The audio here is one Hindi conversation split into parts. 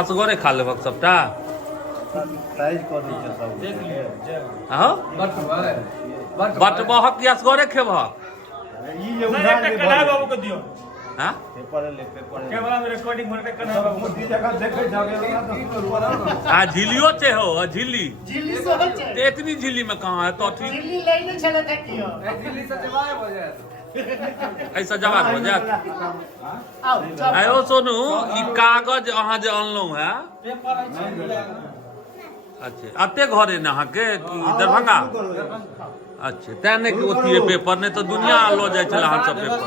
असगरे खा लेबक सबटा बटबहक कि असगरे खेबहक झिलियो छै हो झिल्ली इतनी झिल्ली में कहाँ है तो ऐसा जवाब हो जात आयो सोनू ई कागज अहाँ जे अनलहुँ है अच्छा अते घरे ने अहाँके दरभंगा अच्छा तैं नहीं कि ओतिए पेपर नहीं तो दुनिया लो जाए छल अहाँ सब पेपर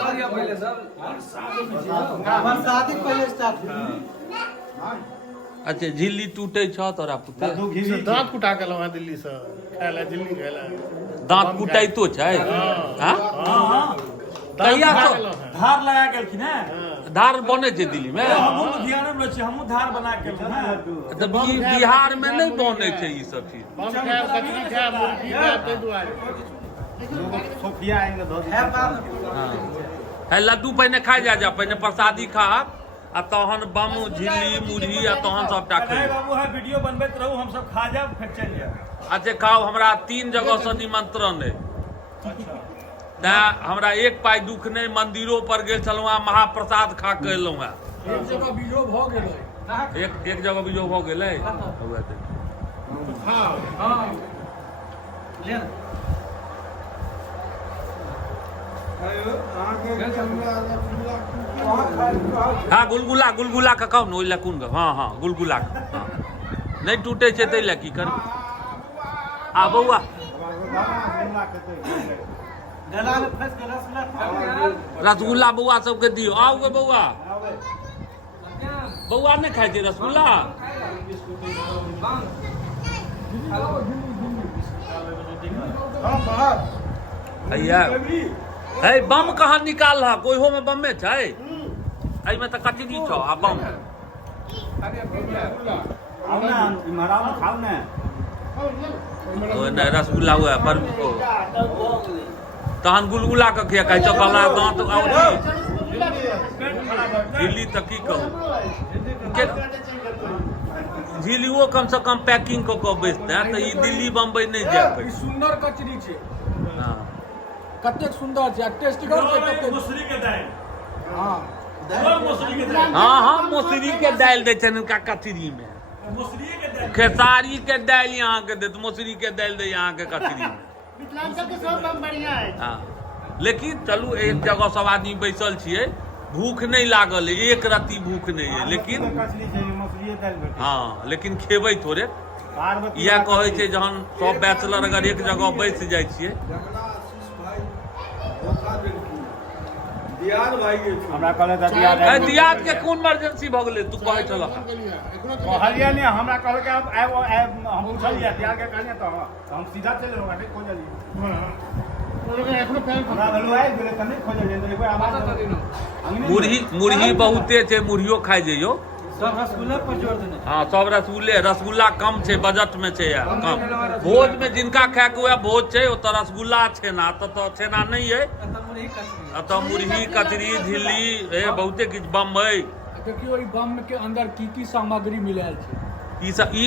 अच्छा झिल्ली टूटे छ तोरा पुते दांत कुटा के लवा दिल्ली से खायला झिल्ली खायला दांत कुटाइतो छै हां कहिया तो धार लगा गेलखिन है धार बने छै दिल्ली में हमहू लुधियाना में छी हमहू धार बना के तो बिहार में नहीं बने छै ई सब चीज बम खाय कचरी खाय मुर्गी खाय ते दुआरे सोफिया आएंगे धो है लड्डू पहले खा जा पहले प्रसादी खा आ तहन बम झिल्ली मुरही आ तहन सबटा अरे बाबू है वीडियो बनबैत रहू हम सब खा जाब फिर चल जाब अच्छा खाओ हमरा 3 जगह से निमंत्रण है तैं हमरा एक पाई दुख नहीं मंदिरों पर गेल छलहुँ महाप्रसाद खा के एलहुँ है एक जगह बीजो भ गेलै एक जगह बीजो भ गेलै हां ले हाँ गुलगुला का कहू ने कोन हाँ गुलगुला हाँ नहीं टूटे छै तै लए की कर आ बौआ रसगुल्ला बौआ सबके दियो आओ गे बौआ बौआ नहीं खाई छै रसगुल्ला भैया है बम कहाँ निकाल रहा कोई हो में बम्मे छै एहि में तो कचरी छो आ बम नहीं रसगुल्ला हुआ पर तहन गुलगुला के खिया कहै छो कहला दांत दिल्ली तक की कहूँ झिलियो कम से कम पैकिंग को बेचते हैं तो ये दिल्ली बम्बई नहीं जाए सुंदर कचरी छै हाँ कतेक सुंदर छै टेस्ट कर मसूरी के दाल हां मसूरी के दाल हाँ मसूरी के दाल दे छन इनका कचरी में मसूरी के दाल खेसारी के दाल यहाँ के दे मसूरी के दाल दे यहाँ के कचरी में मिथिलांचल के सब काम बढ़िया है हाँ लेकिन चलू एक जगह सब आदमी बैसल छियै भूख नहीं लागल है एक रत्ती भूख नहीं है लेकिन हाँ लेकिन खेबै थोड़े यह कहै छै जहन सब बैचलर अगर एक जगह बैस जाइ छियै दियाद के कोन इमरजेंसी भ गेलै तू कहै छल कहलिए ने हमरा कहलकै अब हम पूछलिए दियाद के कहलिए तो हम सीधा चले रहो नहीं खोजलिए मुरही बहुते छै मुरहियो खाइ जइयो सब रसगुल्ला पर जोर देने हाँ सब रसगुल्ला कम छै बजट में छै कम भोज में जिनका खाए के हुए भोज छै ओतऽ रसगुल्ला छेना तो छेना नहीं है अतः मुरही कचरी झिल्ली बहुते किछु बम है देखियो ई बम के अंदर की सामग्री मिलायल छै ई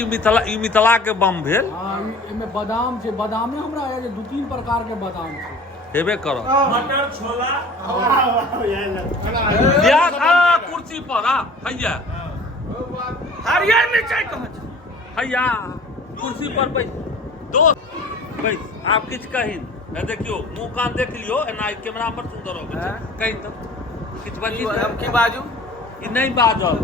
मिथिला के बम भेल हां एमे बादाम छै बादामे हमरा है जे 2-3 प्रकार के बादाम छै हेबे करो मटर छोला कुर्सी पर हैया हरियर मिर्चाई कहाँ छै हैया कुर्सी पर बैस दोस्त बैस आप किछ कहिन देखियो मुंह कान देख लियो एना कैमरा पर सुंदर हो छै कहिन तो किछ बाजी हम की बाजू ई नहीं बाजल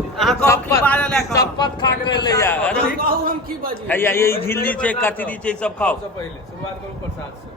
शपथ खा के ले जा अरे कहू हम की बाजी हैया ये झिल्ली छै कचरी छै सब खाओ पहले शुरुआत करू प्रसाद से